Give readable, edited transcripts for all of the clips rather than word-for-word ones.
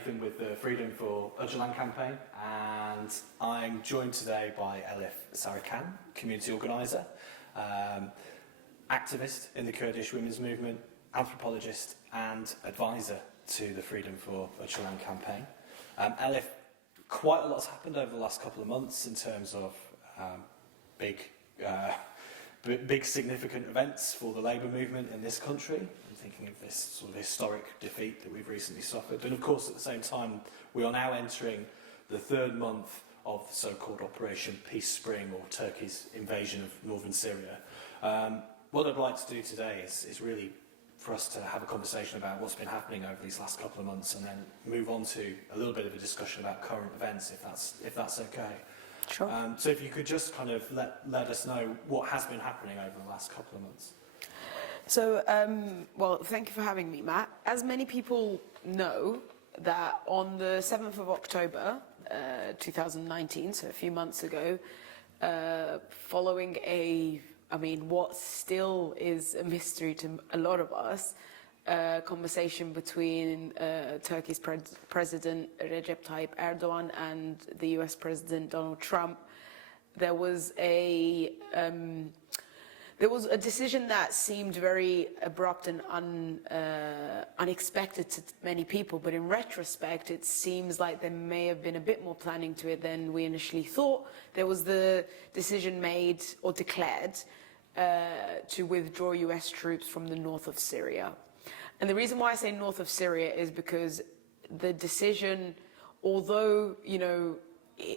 Nathan with the Freedom for Öcalan campaign, and I'm joined today by Elif Sarican, community organiser, activist in the Kurdish women's movement, anthropologist and advisor to the Freedom for Öcalan campaign. Elif, quite a lot's happened over the last couple of months in terms of big significant events for the labour movement in this country. I'm thinking of this sort of historic defeat that we've recently suffered. And of course, at the same time, we are now entering the third month of the so-called Operation Peace Spring, or Turkey's invasion of northern Syria. What I'd like to do today is really for us to have a conversation about what's been happening over these last couple of months, and then move on to a little bit of a discussion about current events, if that's okay. Sure. So if you could just kind of let us know what has been happening over the last couple of months. So, well, thank you for having me, Matt. As many people know, that on the 7th of October, 2019, so a few months ago, following what still is a mystery to a lot of us, conversation between Turkey's President Recep Tayyip Erdogan and the US President Donald Trump, there was a decision that seemed very abrupt and unexpected to many people, but in retrospect it seems like there may have been a bit more planning to it than we initially thought. There was the decision made or declared to withdraw US troops from the north of Syria. And the reason why I say north of Syria is because the decision, although,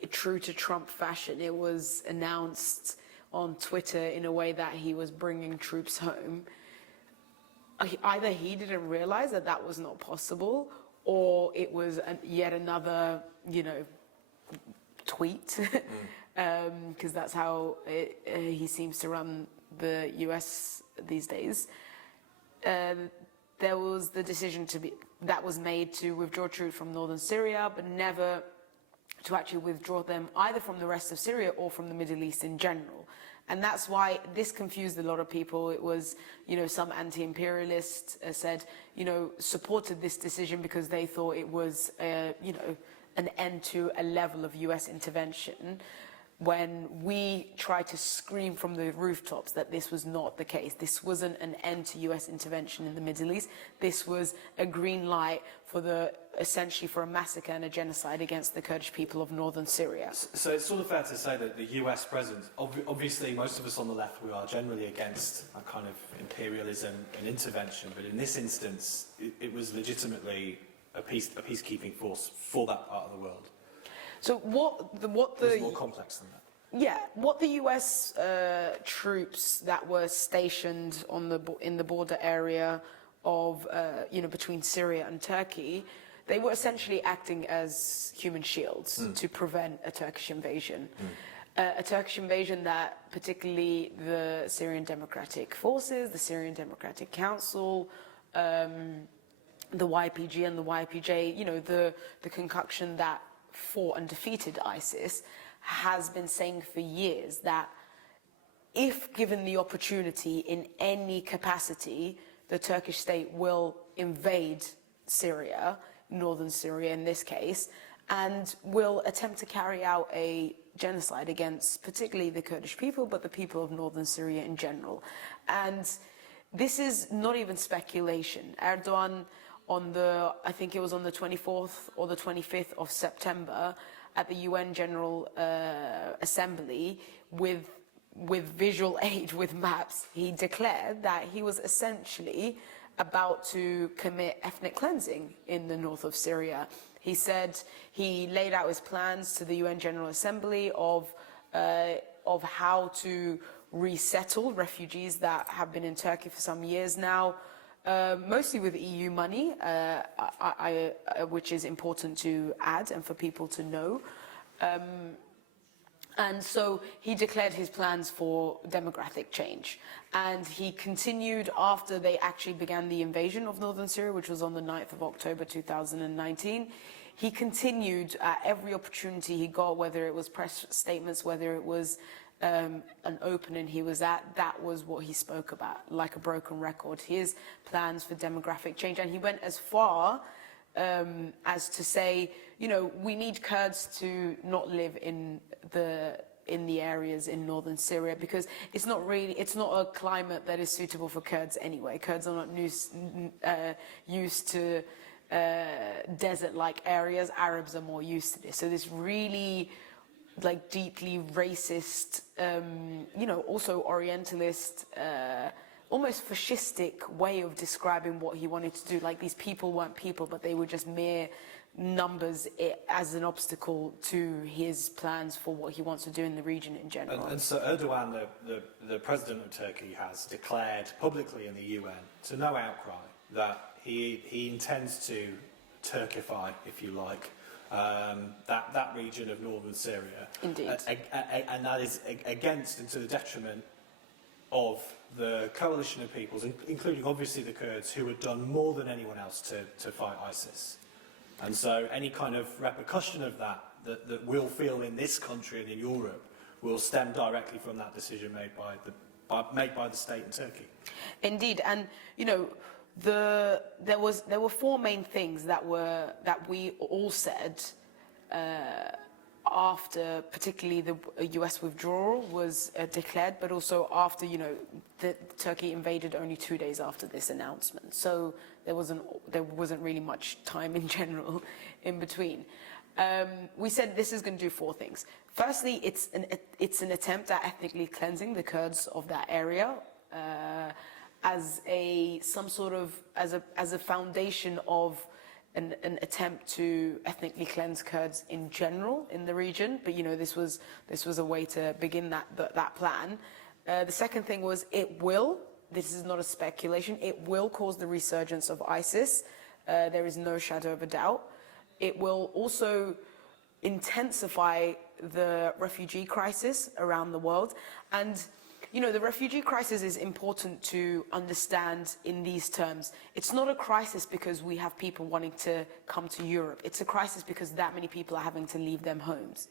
true to Trump fashion, it was announced on Twitter in a way that he was bringing troops home. Either he didn't realize that that was not possible, or it was yet another, tweet, because that's how he seems to run the US these days. There was the decision that was made to withdraw troops from northern Syria, but never to actually withdraw them either from the rest of Syria or from the Middle East in general. And that's why this confused a lot of people. It was, some anti-imperialists said, supported this decision because they thought it was, an end to a level of US intervention, when we tried to scream from the rooftops that this was not the case. This wasn't an end to US intervention in the Middle East. This was a green light for essentially for a massacre and a genocide against the Kurdish people of northern Syria. So it's sort of fair to say that the US president, obviously most of us on the left, we are generally against a kind of imperialism and intervention, but in this instance, it was legitimately a peacekeeping force for that part of the world. So it's more complex than that. Yeah, what the US troops that were stationed in the border area of between Syria and Turkey, they were essentially acting as human shields to prevent a Turkish invasion. A Turkish invasion that particularly the Syrian Democratic Forces, the Syrian Democratic Council, the YPG and the YPJ, the concoction that fought and defeated ISIS, has been saying for years that if given the opportunity in any capacity, the Turkish state will invade Syria, northern Syria in this case, and will attempt to carry out a genocide against particularly the Kurdish people, but the people of northern Syria in general. And this is not even speculation. Erdogan, I think it was on the 24th or the 25th of September, at the UN General Assembly, with visual aid, with maps, he declared that he was essentially about to commit ethnic cleansing in the north of Syria. He said he laid out his plans to the UN General Assembly of how to resettle refugees that have been in Turkey for some years now, mostly with EU money, which is important to add and for people to know. And so he declared his plans for demographic change. And he continued after they actually began the invasion of northern Syria, which was on the 9th of October 2019. He continued at every opportunity he got, whether it was press statements, whether it was an opening he was at, that was what he spoke about, like a broken record, his plans for demographic change. And he went as far as to say, you know, we need Kurds to not live in the areas in northern Syria, because it's not a climate that is suitable for Kurds anyway. Kurds are not used to desert-like areas. Arabs are more used to this. So this really, like, deeply racist, you know, also Orientalist, almost fascistic way of describing what he wanted to do. Like, these people weren't people, but they were just mere numbers as an obstacle to his plans for what he wants to do in the region in general. And so Erdogan, the president of Turkey, has declared publicly in the UN, to no outcry, that he intends to Turkify, if you like, that region of northern Syria. Indeed. And that is against and to the detriment of the coalition of peoples, including obviously the Kurds, who had done more than anyone else to fight ISIS. And so any kind of repercussion of that we'll feel in this country and in Europe will stem directly from that decision made by the state in Turkey. Indeed, and you know, there were four main things that we all said after, particularly the US withdrawal was declared, but also after, you know, Turkey invaded only 2 days after this announcement. So there wasn't really much time in general in between. We said this is going to do four things. Firstly, it's an attempt at ethnically cleansing the Kurds of that area as a foundation of an attempt to ethnically cleanse Kurds in general in the region. But you know, this was a way to begin that plan. The second thing was this is not a speculation, it will cause the resurgence of ISIS. There is no shadow of a doubt. It will also intensify the refugee crisis around the world. And you know, the refugee crisis is important to understand in these terms. It's not a crisis because we have people wanting to come to Europe. It's a crisis because that many people are having to leave their homes.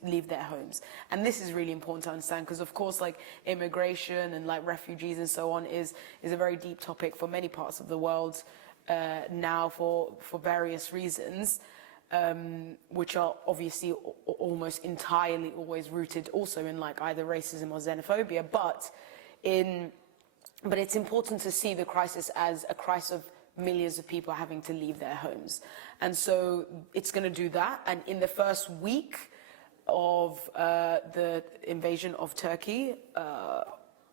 And this is really important to understand, because of course, like, immigration and like refugees and so on is a very deep topic for many parts of the world now for various reasons, which are obviously almost entirely always rooted also in like either racism or xenophobia, but it's important to see the crisis as a crisis of millions of people having to leave their homes. And so it's going to do that. And in the first week of the invasion of Turkey,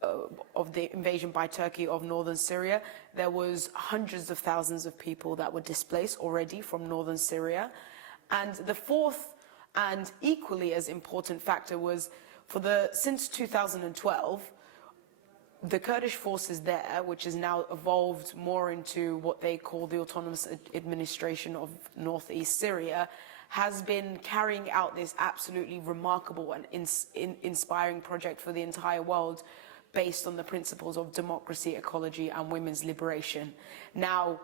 of the invasion by Turkey of northern Syria, there was hundreds of thousands of people that were displaced already from northern Syria. And the fourth and equally as important factor was, since 2012, the Kurdish forces there, which has now evolved more into what they call the Autonomous Administration of Northeast Syria, has been carrying out this absolutely remarkable and inspiring project for the entire world, based on the principles of democracy, ecology, and women's liberation. Now,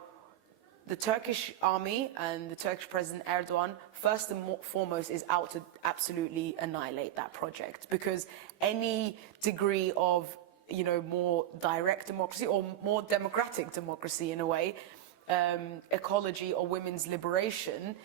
the Turkish army and the Turkish President Erdogan, first and foremost, is out to absolutely annihilate that project, because any degree of, you know, more direct democracy or more democratic democracy in a way, ecology or women's liberation,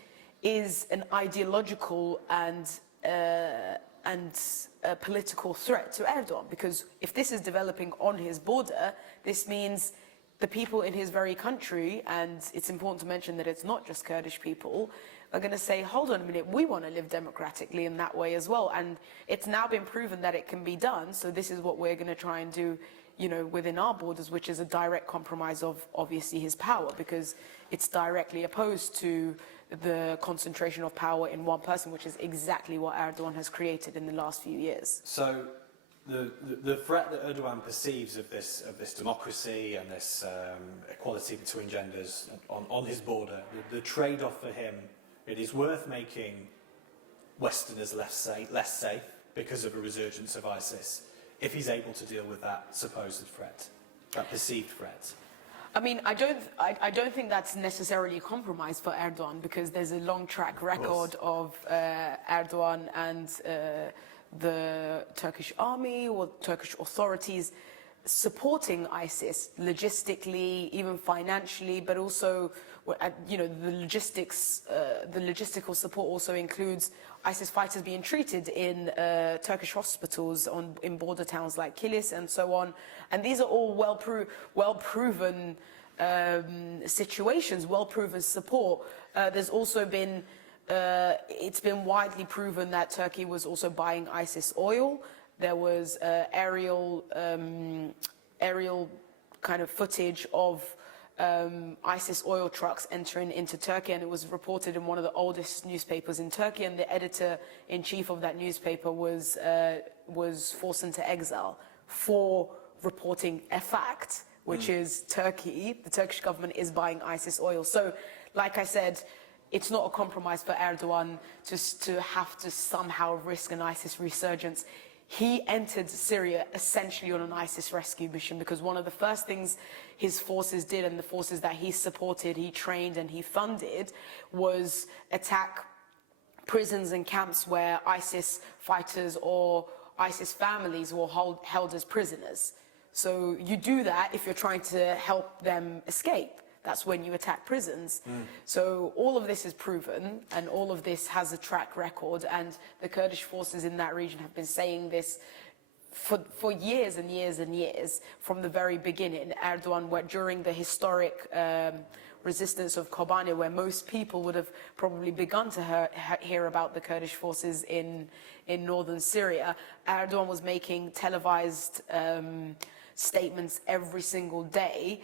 is an ideological and a political threat to Erdogan. Because if this is developing on his border, this means the people in his very country, and it's important to mention that it's not just Kurdish people, are going to say, hold on a minute, we want to live democratically in that way as well. And it's now been proven that it can be done, so this is what we're going to try and do, you know, within our borders, which is a direct compromise of, obviously, his power, because it's directly opposed to the concentration of power in one person, which is exactly what Erdogan has created in the last few years. So the threat that Erdogan perceives of this democracy and this equality between genders on his border, the trade-off for him, it is worth making Westerners less safe because of a resurgence of ISIS, if he's able to deal with that supposed threat, that perceived threat. I mean, I don't think that's necessarily a compromise for Erdogan, because there's a long track record of Erdogan and the Turkish army or Turkish authorities supporting ISIS logistically, even financially, but also, you know, the logistical support also includes ISIS fighters being treated in Turkish hospitals in border towns like Kilis and so on. And these are all well-proven situations, well-proven support. There's also been, it's been widely proven that Turkey was also buying ISIS oil. There was aerial kind of footage of ISIS oil trucks entering into Turkey, and it was reported in one of the oldest newspapers in Turkey, and the editor-in-chief of that newspaper was forced into exile for reporting a fact, which is Turkey, the Turkish government is buying ISIS oil. So, like I said, it's not a compromise for Erdogan to have to somehow risk an ISIS resurgence. He entered Syria essentially on an ISIS rescue mission, because one of the first things his forces did, and the forces that he supported, he trained and he funded, was attack prisons and camps where ISIS fighters or ISIS families were held as prisoners. So you do that if you're trying to help them escape. That's when you attack prisons. So all of this is proven, and all of this has a track record, and the Kurdish forces in that region have been saying this for years and years and years, from the very beginning. Erdogan, during the historic resistance of Kobane, where most people would have probably begun to hear about the Kurdish forces in northern Syria, Erdogan was making televised statements every single day,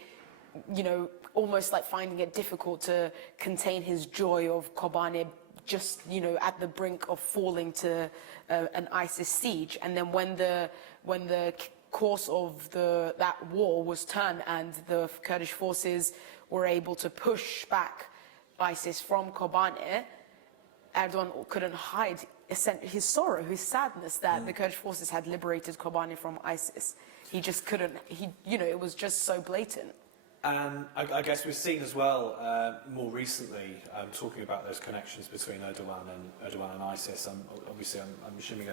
you know, almost like finding it difficult to contain his joy of Kobane just, you know, at the brink of falling to an ISIS siege. And then when the course of that war was turned and the Kurdish forces were able to push back ISIS from Kobane, Erdogan couldn't hide his sorrow, his sadness that the Kurdish forces had liberated Kobane from ISIS. He just couldn't, you know, it was just so blatant. And I guess we've seen as well, more recently, talking about those connections between Erdogan and ISIS. Obviously, I'm assuming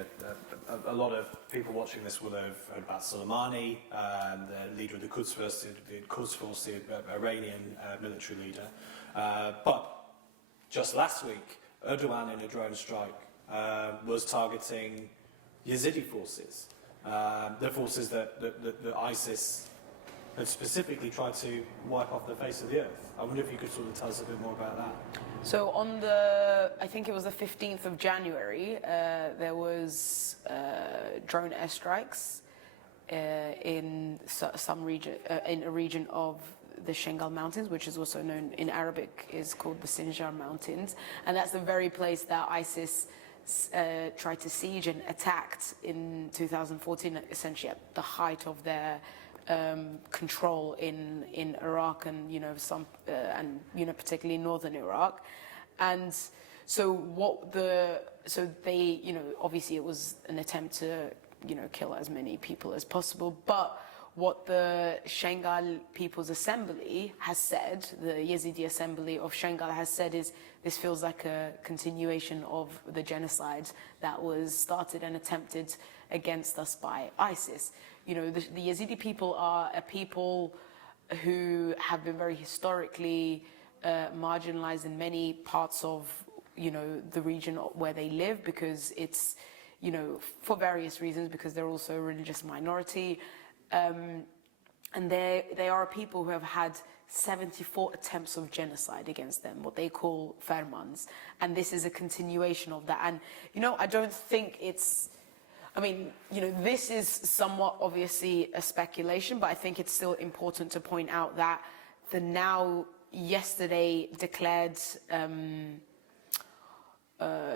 a lot of people watching this will have heard about Soleimani, the leader of the Quds Force, the Iranian military leader. But just last week, Erdogan, in a drone strike, was targeting Yazidi forces, the forces that ISIS had specifically tried to wipe off the face of the earth. I wonder if you could sort of tell us a bit more about that. So on I think it was the 15th of January, there was drone airstrikes in some region, in a region of the Shengal Mountains, which is also known in Arabic is called the Sinjar Mountains, and that's the very place that ISIS tried to siege and attacked in 2014, essentially at the height of their control in Iraq and particularly northern Iraq. And so they obviously it was an attempt to kill as many people as possible, but what the Shengal People's Assembly has said, the Yazidi Assembly of Shengal has said, is this feels like a continuation of the genocide that was started and attempted against us by ISIS. You know, the Yazidi people are a people who have been very historically marginalized in many parts of, the region where they live, because it's, for various reasons, because they're also a religious minority. And they are people who have had 74 attempts of genocide against them, what they call fermans. And this is a continuation of that. And, I don't think it's, this is somewhat obviously a speculation, but I think it's still important to point out that the now yesterday declared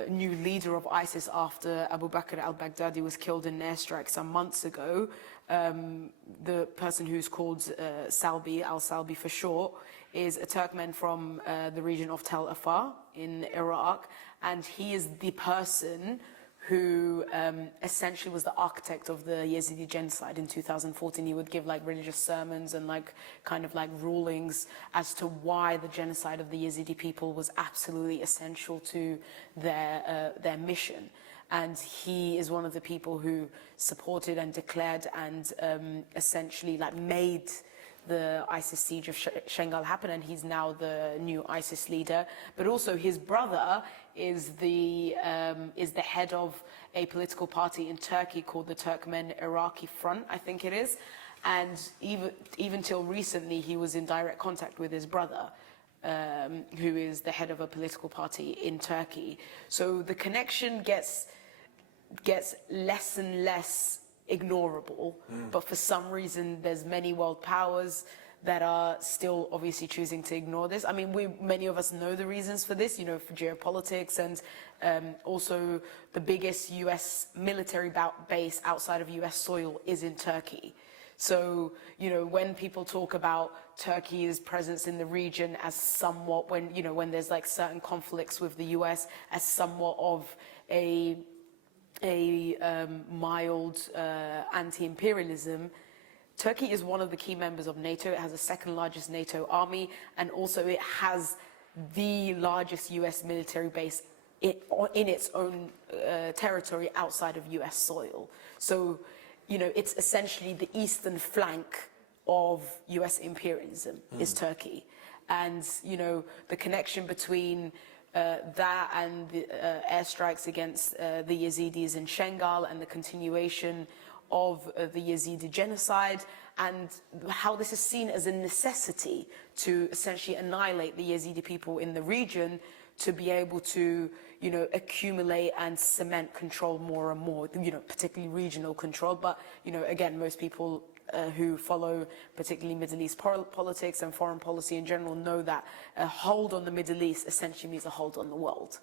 new leader of ISIS after Abu Bakr al-Baghdadi was killed in an airstrike some months ago, the person who's called Salbi, al-Salbi for short, is a Turkmen from the region of Tel Afar in Iraq, and he is the person who essentially was the architect of the Yazidi genocide in 2014. He would give religious sermons and rulings as to why the genocide of the Yazidi people was absolutely essential to their mission. and he is one of the people who supported and declared and essentially like made the ISIS siege of Shengal happen, and he's now the new ISIS leader. But also his brother is the head of a political party in Turkey called the Turkmen Iraqi Front, I think it is. And even till recently, he was in direct contact with his brother, who is the head of a political party in Turkey. So the connection gets less and less ignorable, but for some reason there's many world powers that are still obviously choosing to ignore this. I mean, many of us know the reasons for this, you know, for geopolitics, and also the biggest US military base outside of US soil is in Turkey. So, you know, when people talk about Turkey's presence in the region as somewhat, when there's like certain conflicts with the US, as somewhat of a mild anti-imperialism, Turkey is one of the key members of NATO. It has the second largest NATO army, and also it has the largest US military base in its own territory outside of US soil. So, you know, it's essentially the eastern flank of US imperialism is Turkey. And, you know, the connection between that and the airstrikes against the Yazidis in Shengal, and the continuation of the Yazidi genocide, and how this is seen as a necessity to essentially annihilate the Yazidi people in the region, to be able to, you know, accumulate and cement control more and more, you know, particularly regional control. But, you know, again, most people who follow particularly Middle East politics and foreign policy in general know that a hold on the Middle East essentially means a hold on the world.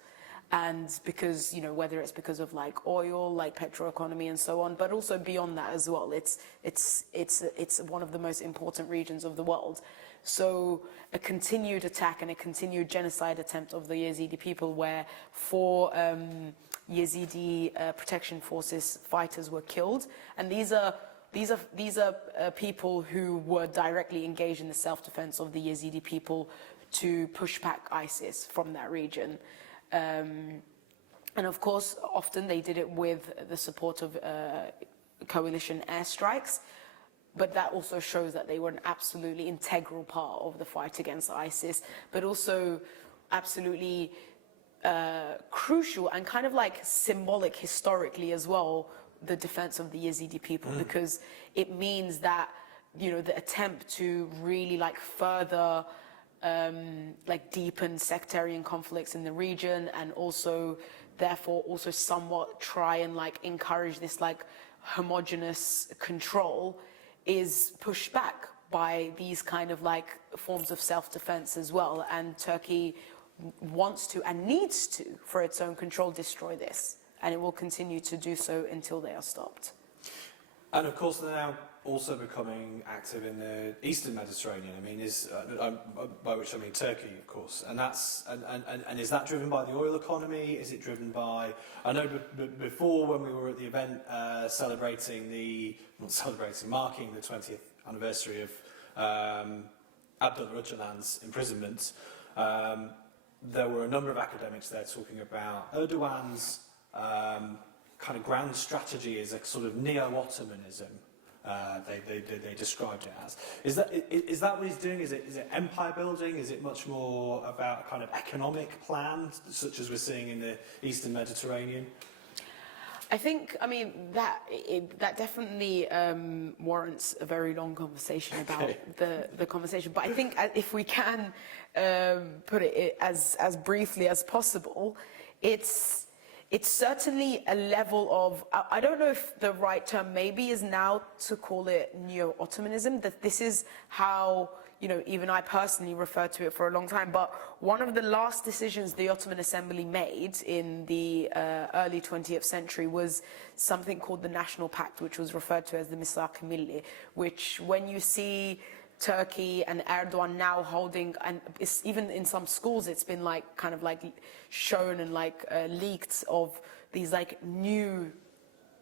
And because, you know, whether it's because of like oil, like petroeconomy and so on, but also beyond that as well, it's one of the most important regions of the world. So a continued attack and a continued genocide attempt of the Yazidi people, where 4 Yazidi protection forces fighters were killed, and these are people who were directly engaged in the self-defense of the Yazidi people to push back ISIS from that region. And of course, often they did it with the support of coalition airstrikes, but that also shows that they were an absolutely integral part of the fight against ISIS, but also absolutely crucial and kind of like symbolic historically as well, the defense of the Yazidi people, because it means that, you know, the attempt to really like further like deepen sectarian conflicts in the region, and also therefore also somewhat try and like encourage this like homogenous control, is pushed back by these kind of like forms of self-defense as well. And Turkey wants to and needs to, for its own control, destroy this, and it will continue to do so until they are stopped. And of course they're now also becoming active in the Eastern Mediterranean. I mean, by which I mean Turkey, of course. And that's and is that driven by the oil economy? Is it driven by? I know before, when we were at the event marking the 20th anniversary of Abdullah Öcalan's imprisonment, there were a number of academics there talking about Erdogan's kind of grand strategy is a sort of neo-Ottomanism. They described it as. Is that what he's doing? Is it empire building? Is it much more about a kind of economic plan, such as we're seeing in the Eastern Mediterranean? I think, I mean, that definitely warrants a very long conversation about the conversation. But I think if we can put it as briefly as possible, it's certainly a level of, I don't know if the right term maybe is now to call it neo-Ottomanism, that this is how, you know, even I personally refer to it for a long time. But one of the last decisions the Ottoman Assembly made in the early 20th century was something called the National Pact, which was referred to as the Misak-ı Milli, which when you see Turkey and Erdogan now holding, and it's, even in some schools it's been like kind of like shown and like leaked of these like new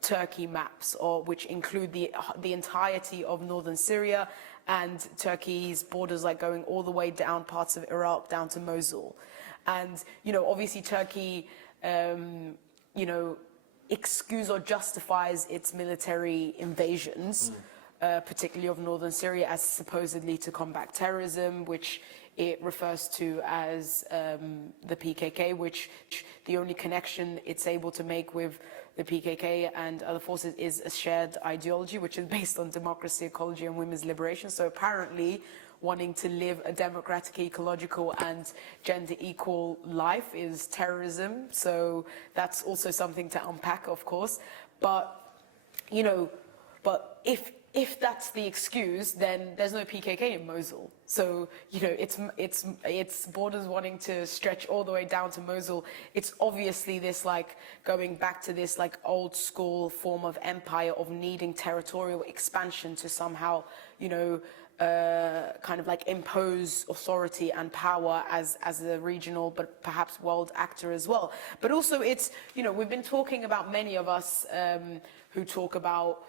Turkey maps, or which include the entirety of northern Syria and Turkey's borders, like going all the way down parts of Iraq down to Mosul. And, you know, obviously Turkey, you know, excuse or justifies its military invasions, particularly of northern Syria, as supposedly to combat terrorism, which it refers to as the PKK, which the only connection it's able to make with the PKK and other forces is a shared ideology, which is based on democracy, ecology, and women's liberation. So apparently, wanting to live a democratic, ecological, and gender equal life is terrorism. So that's also something to unpack, of course. But, you know, but if that's the excuse, then there's no PKK in Mosul. So, you know, it's borders wanting to stretch all the way down to Mosul. It's obviously this, like, going back to this, like, old school form of empire of needing territorial expansion to somehow, you know, kind of like impose authority and power as a regional but perhaps world actor as well. But also it's, you know, we've been talking about, many of us who talk about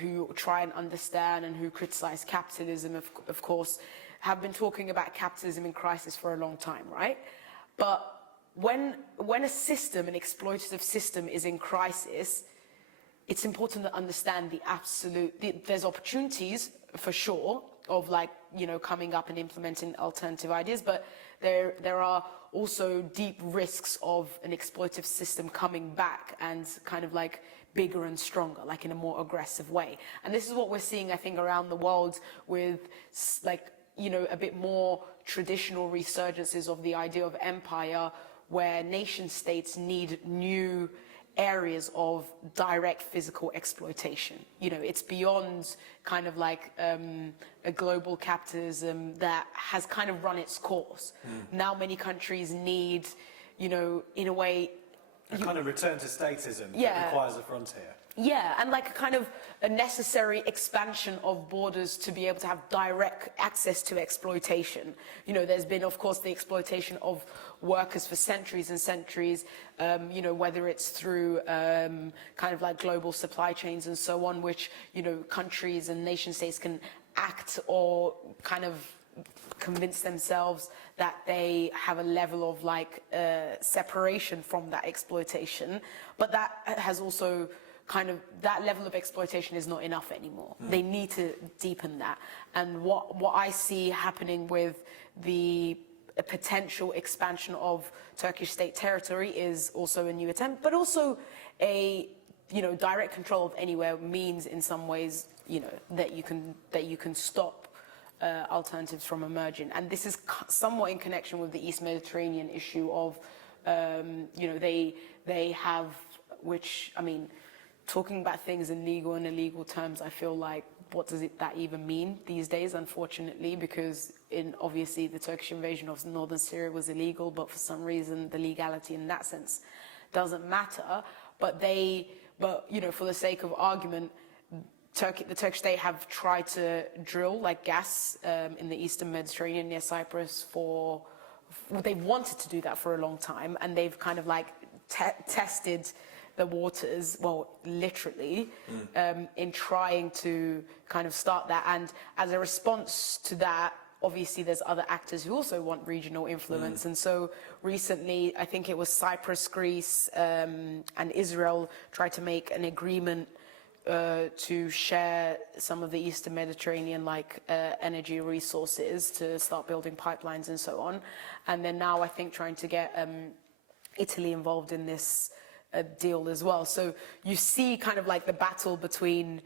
who try and understand and who criticize capitalism, of course, have been talking about capitalism in crisis for a long time, right? But when a system, an exploitative system, is in crisis, it's important to understand the absolute, there's opportunities for sure of, like, you know, coming up and implementing alternative ideas, but there are also deep risks of an exploitative system coming back and kind of like bigger and stronger, like in a more aggressive way. And this is what we're seeing, I think, around the world with, like, you know, a bit more traditional resurgences of the idea of empire, where nation states need new areas of direct physical exploitation. You know, it's beyond kind of like a global capitalism that has kind of run its course. Now many countries need, you know, in a way, a kind of return to statism Yeah. that requires a frontier. yeah, and like a kind of a necessary expansion of borders to be able to have direct access to exploitation. You know, there's been, of course, the exploitation of workers for centuries and centuries, you know, whether it's through kind of like global supply chains and so on, which, you know, countries and nation states can act or kind of convince themselves that they have a level of like separation from that exploitation. But that has also kind of, that level of exploitation is not enough anymore. They need to deepen that. And what I see happening with the potential expansion of Turkish state territory is also a new attempt, but also a, you know, direct control of anywhere means in some ways, you know, that you can stop alternatives from emerging. And this is somewhat in connection with the East Mediterranean issue of, you know, they have, which, I mean, talking about things in legal and illegal terms, I feel like, what does that even mean these days, unfortunately, because obviously the Turkish invasion of northern Syria was illegal, but for some reason the legality in that sense doesn't matter. But you know, for the sake of argument, the Turkish state have tried to drill like gas in the Eastern Mediterranean near Cyprus they've wanted to do that for a long time, and they've kind of like tested the waters, well, literally, in trying to kind of start that. And as a response to that, obviously there's other actors who also want regional influence. And so recently, I think it was Cyprus, Greece, and Israel tried to make an agreement to share some of the Eastern Mediterranean energy resources to start building pipelines and so on. And then now I think trying to get Italy involved in this deal as well. So you see kind of like the battle between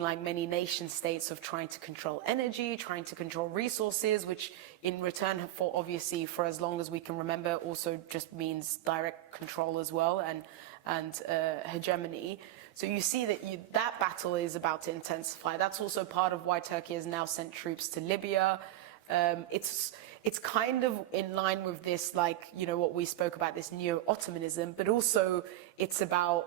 like many nation states of trying to control energy, trying to control resources, which in return for obviously for as long as we can remember also just means direct control as well and hegemony. So you see that that battle is about to intensify. That's also part of why Turkey has now sent troops to Libya. It's kind of in line with this, like, you know, what we spoke about, this neo-Ottomanism, but also it's about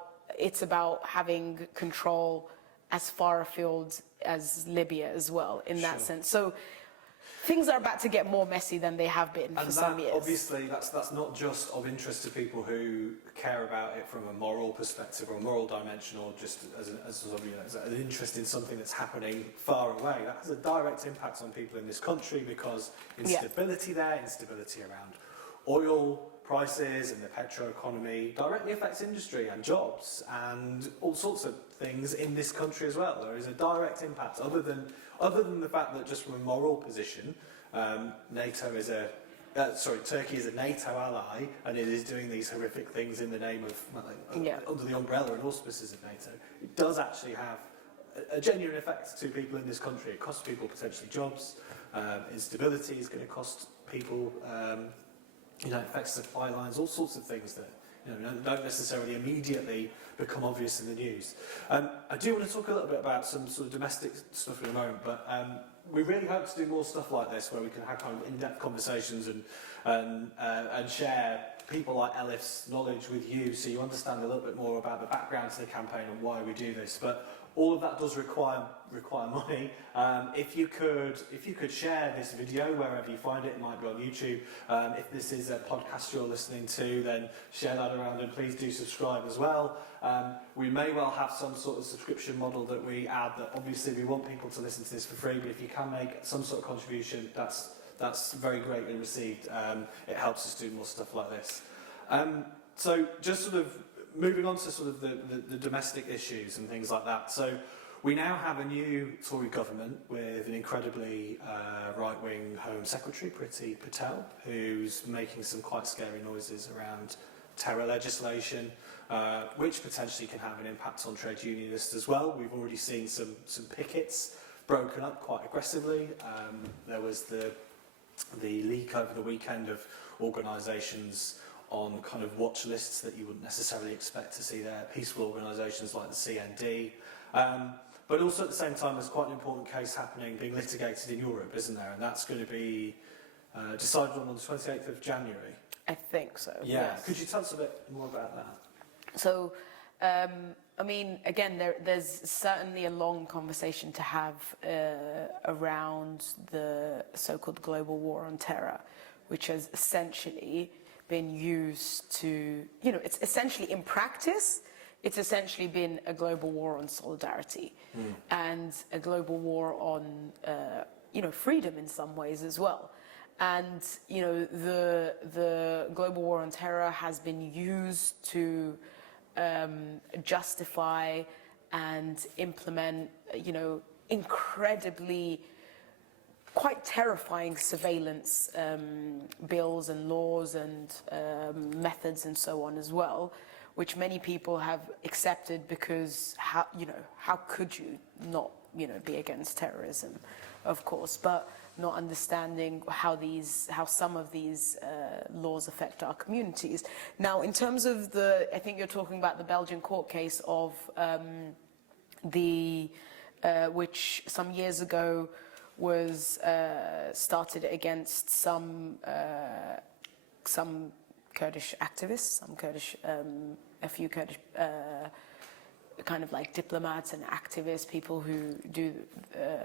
having control as far afield as Libya as well, in that sense. So things are about to get more messy than they have been for some years. Obviously, that's not just of interest to people who care about it from a moral perspective or a moral dimension, or just as an interest in something that's happening far away. That has a direct impact on people in this country, because instability there, instability around oil prices and the petro economy directly affects industry and jobs and all sorts of things in this country as well. There is a direct impact, other than the fact that just from a moral position, Turkey is a NATO ally, and it is doing these horrific things in the name of, under the umbrella and auspices of NATO. It does actually have a genuine effect to people in this country. It costs people potentially jobs. Instability is going to cost people. It affects supply lines, all sorts of things that don't necessarily immediately become obvious in the news. I do want to talk a little bit about some sort of domestic stuff in a moment, but we really hope to do more stuff like this, where we can have kind of in-depth conversations and share people like Elif's knowledge with you, so you understand a little bit more about the background to the campaign and why we do this. But all of that does require money. If you could share this video wherever you find it, it might be on YouTube. If this is a podcast you're listening to, then share that around, and please do subscribe as well. We may well have some sort of subscription model that we add, that obviously we want people to listen to this for free, but if you can make some sort of contribution, that's very greatly received. It helps us do more stuff like this. So just sort of moving on to sort of the domestic issues and things like that. So we now have a new Tory government with an incredibly right-wing Home Secretary, Priti Patel, who's making some quite scary noises around terror legislation, which potentially can have an impact on trade unionists as well. We've already seen some pickets broken up quite aggressively. There was the leak over the weekend of organisations on kind of watch lists that you wouldn't necessarily expect to see there, peaceful organisations like the CND. But also at the same time, there's quite an important case happening, being litigated in Europe, isn't there? And that's going to be decided on the 28th of January. I think so. Yeah. Yes. Could you tell us a bit more about that? So, I mean, again, there's certainly a long conversation to have around the so-called global war on terror, which has essentially been used to, it's essentially, in practice, it's essentially been a global war on solidarity and a global war on, freedom in some ways as well. And, the global war on terror has been used to justify and implement, incredibly quite terrifying surveillance bills and laws and methods and so on as well, which many people have accepted because how could you not be against terrorism, of course, but not understanding how some of these laws affect our communities. Now, in terms of I think you're talking about the Belgian court case of which some years ago was started against some Kurdish activists, a few Kurdish kind of like diplomats and activists, people who do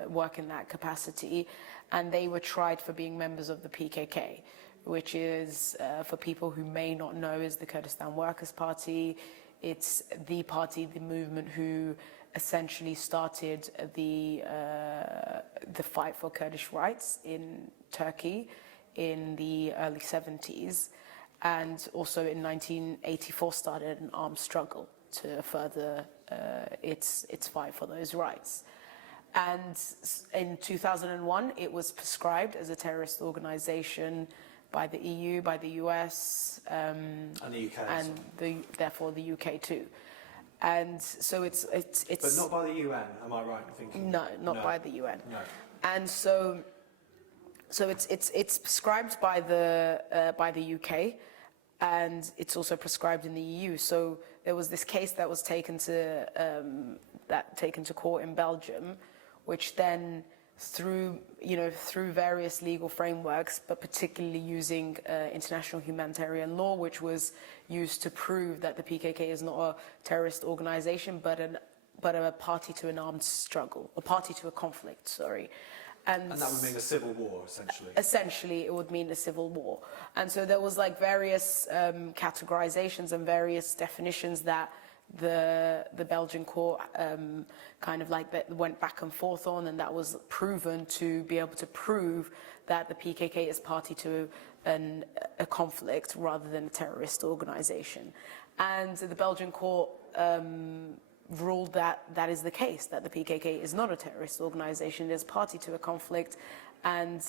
work in that capacity, and they were tried for being members of the PKK, which is, for people who may not know, is the Kurdistan Workers' Party. It's the party, the movement who essentially started the fight for Kurdish rights in Turkey in the early 70s, and also in 1984 started an armed struggle to further its fight for those rights. And in 2001, it was prescribed as a terrorist organization by the EU, by the US, and the UK, and therefore the UK too. And so it's but not by the UN, am I right in thinking? No, not by the UN. No. And so it's prescribed by the UK, and it's also prescribed in the EU. So there was this case that was taken to court in Belgium, which then through various legal frameworks, but particularly using international humanitarian law, which was used to prove that the PKK is not a terrorist organization, but a party to an armed struggle, a party to a conflict, sorry. And that would mean a civil war, essentially. Essentially, it would mean a civil war. And so there was like various categorizations and various definitions that the Belgian court kind of like that went back and forth on, and that was proven to be able to prove that the PKK is party to a conflict rather than a terrorist organization. And the Belgian court ruled that that is the case, that the PKK is not a terrorist organization, it is party to a conflict, and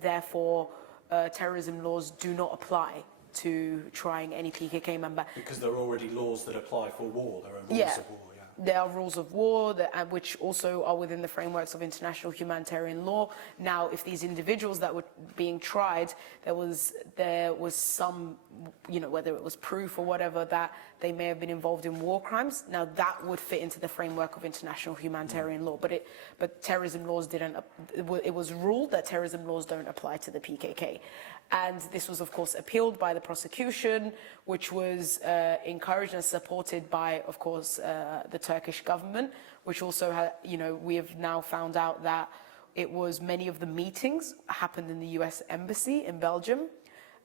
therefore terrorism laws do not apply to trying any PKK member. Because there are already laws that apply for war, there are rules of war. There are rules of war which also are within the frameworks of international humanitarian law. Now, if these individuals that were being tried, there was some, whether it was proof or whatever, that they may have been involved in war crimes. Now, that would fit into the framework of international humanitarian law. But terrorism laws didn't. It was ruled that terrorism laws don't apply to the PKK. And this was, of course, appealed by the prosecution, which was encouraged and supported by, of course, the Turkish government, which also, we have now found out that it was many of the meetings happened in the US Embassy in Belgium.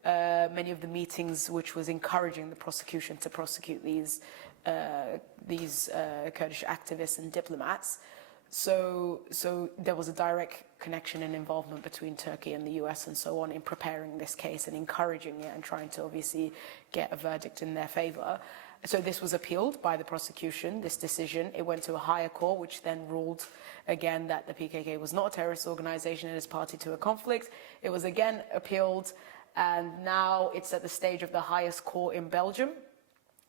Many of the meetings which was encouraging the prosecution to prosecute these Kurdish activists and diplomats. So there was a direct connection and involvement between Turkey and the US and so on in preparing this case and encouraging it and trying to obviously get a verdict in their favor. So this was appealed by the prosecution, this decision. It went to a higher court, which then ruled again that the PKK was not a terrorist organization and is party to a conflict. It was again appealed, and now it's at the stage of the highest court in Belgium,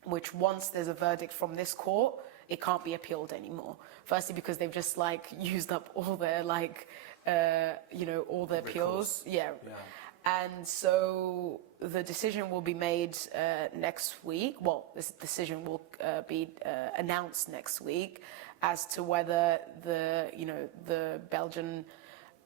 which once there's a verdict from this court, it can't be appealed anymore. Firstly, because they've just used up all their all the appeals. Yeah. And so the decision will be made next week. Well, this decision will be announced next week as to whether the Belgian,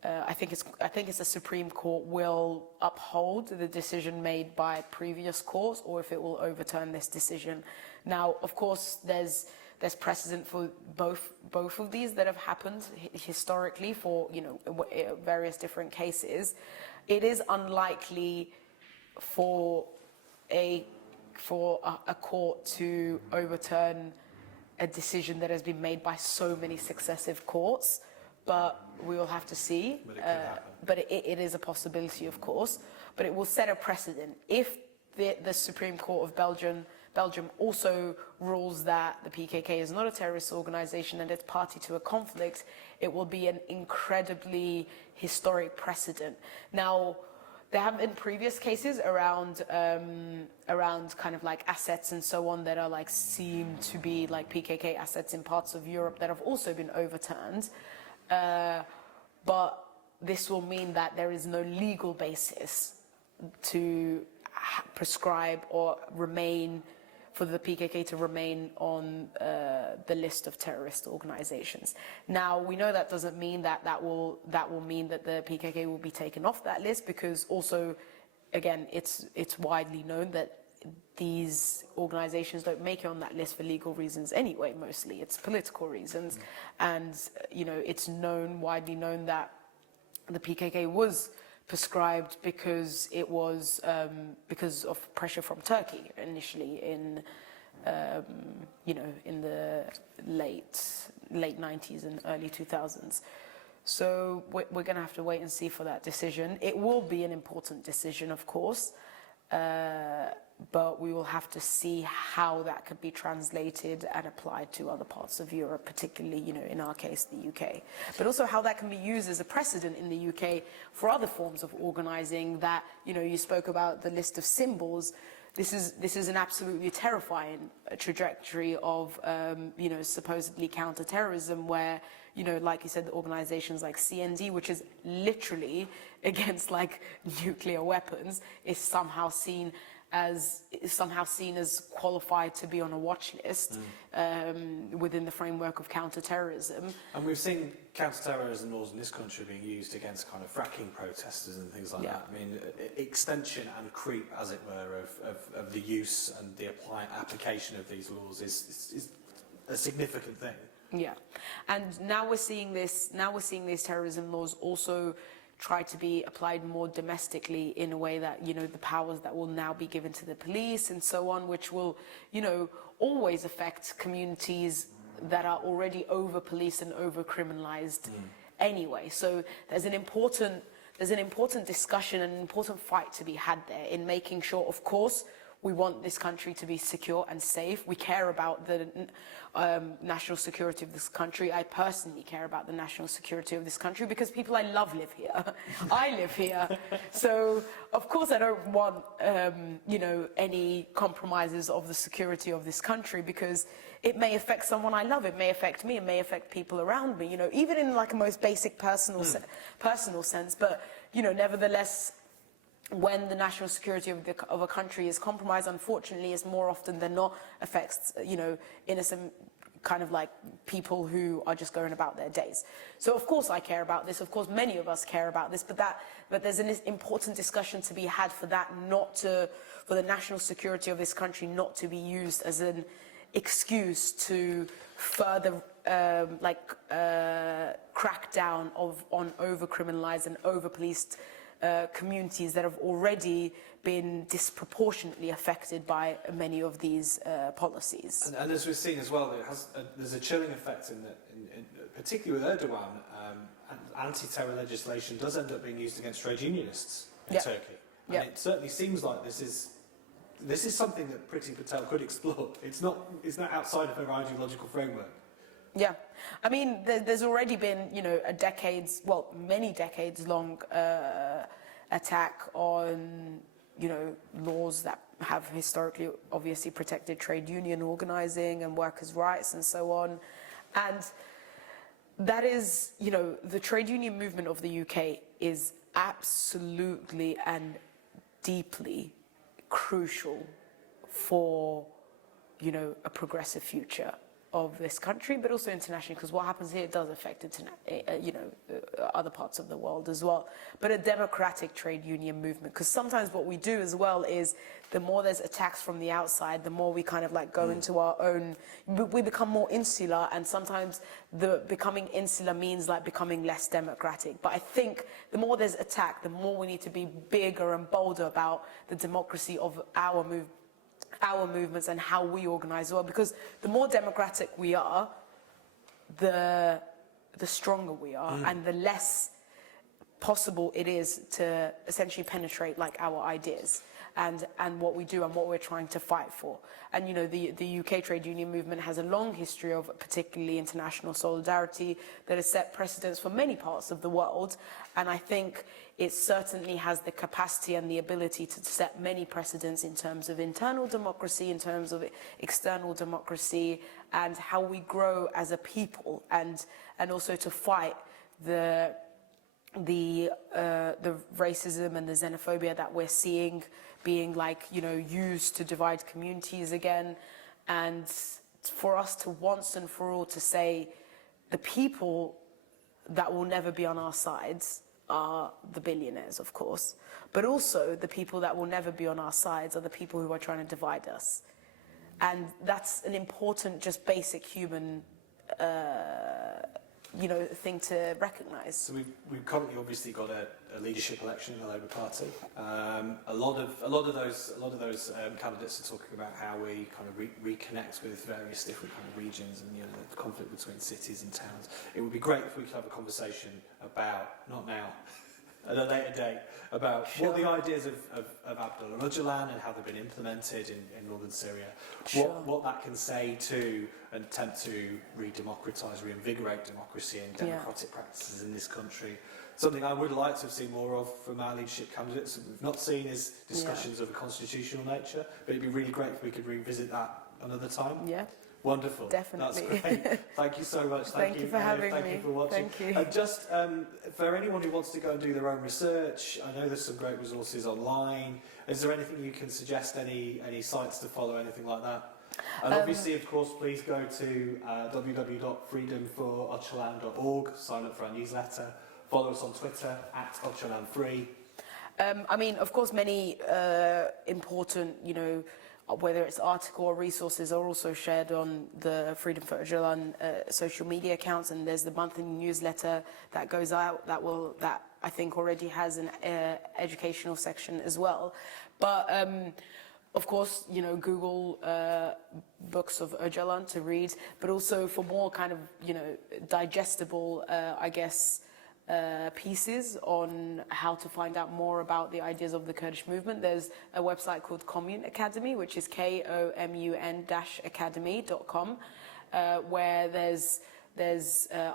I think it's the Supreme Court will uphold the decision made by previous courts, or if it will overturn this decision. Now, of course, there's precedent for both of these that have happened historically for various different cases. It is unlikely for a court to overturn a decision that has been made by so many successive courts, but we will have to see. But it could happen. But it is a possibility, of course. But it will set a precedent. If the Supreme Court of Belgium also rules that the PKK is not a terrorist organization and it's party to a conflict, it will be an incredibly historic precedent. Now, there have been previous cases around kind of assets and so on that are seen to be PKK assets in parts of Europe that have also been overturned. But this will mean that there is no legal basis to prescribe or remain for the PKK to remain on the list of terrorist organizations. Now, we know that doesn't mean that will mean that the PKK will be taken off that list, because also, again, it's widely known that these organizations don't make it on that list for legal reasons anyway. Mostly it's political reasons. And it's widely known that the PKK was prescribed because it was because of pressure from Turkey initially in the late 90s and early 2000s. So we're going to have to wait and see for that decision. It will be an important decision, of course, but we will have to see how that could be translated and applied to other parts of Europe, particularly, in our case, the UK. But also how that can be used as a precedent in the UK for other forms of organizing that, you spoke about the list of symbols. This is an absolutely terrifying trajectory of, supposedly counterterrorism where, like you said, the organizations like CND, which is literally against nuclear weapons, is somehow seen as qualified to be on a watch list within the framework of counterterrorism. And we've seen counterterrorism laws in this country being used against kind of fracking protesters and things like that. I mean, extension and creep, as it were, of the use and the application of these laws is a significant thing. Yeah, and now we're seeing these terrorism laws also try to be applied more domestically in a way that, the powers that will now be given to the police and so on, which will, always affect communities that are already over-policed and over-criminalized anyway. So there's an important there's an important discussion and an important fight to be had there in making sure, of course, we want this country to be secure and safe. We care about the national security of this country. I personally care about the national security of this country because people I love live here. I live here. So, of course, I don't want, you know, any compromises of the security of this country because it may affect someone I love. It may affect me. It may affect people around me, you know, even in like a most basic personal sense. But, you know, nevertheless, when the national security of a country is compromised, unfortunately, it's more often than not affects, you know, innocent kind of like people who are just going about their days. So of course I care about this. Of course many of us care about this, but there's an important discussion to be had for that for the national security of this country not to be used as an excuse to further crack down on over-criminalized and over-policed communities that have already been disproportionately affected by many of these policies. And as we've seen as well, there's a chilling effect in particularly with Erdogan. Anti-terror legislation does end up being used against trade unionists in Turkey. And it certainly seems like this is something that Priti Patel could explore. It's not outside of her ideological framework. Yeah, I mean, there's already been, you know, many decades long attack on, you know, laws that have historically obviously protected trade union organizing and workers' rights and so on. And that is, you know, the trade union movement of the UK is absolutely and deeply crucial for, you know, a progressive future of this country, but also internationally, because what happens here does affect other parts of the world as well. But a democratic trade union movement, because sometimes what we do as well is the more there's attacks from the outside, the more we kind of like go into our own, we become more insular, and sometimes the becoming insular means like becoming less democratic. But I think the more there's attack, the more we need to be bigger and bolder about the democracy of our movements and how we organize well, because the more democratic we are, the stronger we are, and the less possible it is to essentially penetrate like our ideas and what we do and what we're trying to fight for. And you know, the UK trade union movement has a long history of particularly international solidarity that has set precedents for many parts of the world, and I think it certainly has the capacity and the ability to set many precedents in terms of internal democracy, in terms of external democracy, and how we grow as a people, and also to fight the racism and the xenophobia that we're seeing being like, you know, used to divide communities again. And for us to once and for all to say the people that will never be on our sides are the billionaires, of course, but also the people that will never be on our sides are the people who are trying to divide us. And that's an important, just basic human you know, thing to recognise. So we've currently obviously got a leadership election in the Labour Party. A lot of those candidates are talking about how we kind of reconnect with various different kind of regions and, you know, the conflict between cities and towns. It would be great if we could have a conversation about, not now, at a later date, about what the ideas of Abdullah Öcalan and how they've been implemented in northern Syria, what that can say to and attempt to re-democratise, reinvigorate democracy and democratic practices in this country. Something I would like to have seen more of from our leadership candidates that we've not seen is discussions of a constitutional nature, but it'd be really great if we could revisit that another time. Yeah. Wonderful. Definitely. That's great. Thank you so much. Thank you for having me. Thank you for watching. Thank you. Just for anyone who wants to go and do their own research, I know there's some great resources online. Is there anything you can suggest, any sites to follow, anything like that? And obviously, of course, please go to www.freedomforocalan.org, sign up for our newsletter, follow us on Twitter @OcalanFree. I mean, of course, many important, you know, whether it's article or resources are also shared on the Freedom for Öcalan social media accounts, and there's the monthly newsletter that goes out that I think already has an educational section as well. But of course, you know, Google books of Öcalan to read, but also for more kind of, you know, digestible, I guess, pieces on how to find out more about the ideas of the Kurdish movement. There's a website called Commune Academy, which is komun-academy.com, where there's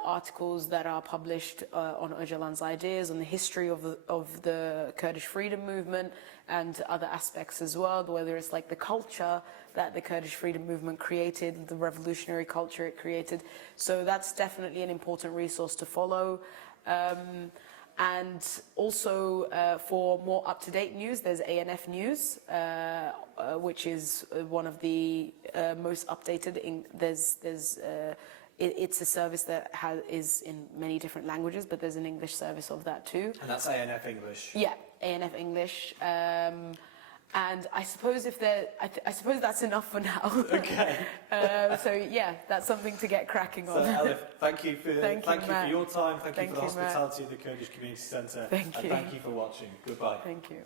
articles that are published on Öcalan's ideas, on the history of the Kurdish freedom movement and other aspects as well, whether it's like the culture that the Kurdish freedom movement created, the revolutionary culture it created. So that's definitely an important resource to follow. And also for more up-to-date news, there's ANF News, which is one of the most updated. It's a service that is in many different languages, but there's an English service of that too. And that's ANF English? Yeah, ANF English. And I suppose I suppose that's enough for now. Okay. So yeah, that's something to get cracking on. So Elif, thank you for your time. Thank you for the Matt. hospitality of the Kurdish Community Centre. Thank you. And thank you for watching. Goodbye. Thank you.